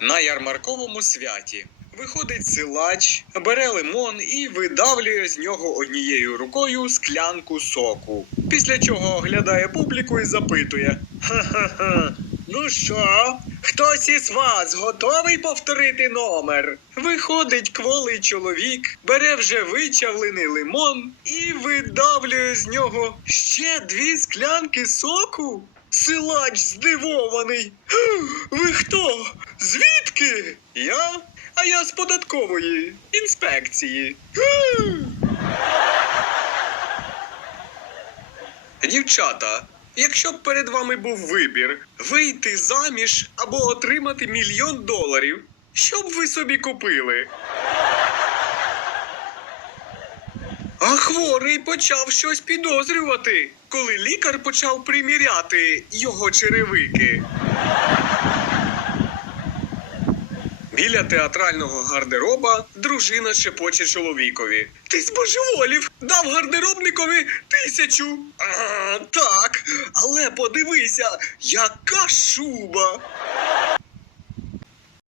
На ярмарковому святі виходить силач, бере лимон і видавлює з нього однією рукою склянку соку. Після чого оглядає публіку і запитує: Ха-ха-ха. Ну що, хтось із вас готовий повторити номер? Виходить кволий чоловік, бере вже вичавлений лимон і видавлює з нього ще дві склянки соку. Силач здивований. Ви хто? Звідки? Я? А я з податкової інспекції. Дівчата, якщо б перед вами був вибір вийти заміж або отримати мільйон доларів, що б ви собі купили? А хворий почав щось підозрювати, коли лікар почав приміряти його черевики. Біля театрального гардероба дружина шепоче чоловікові. Ти збожеволів, дав гардеробникові тисячу. А, так, але подивися, яка шуба.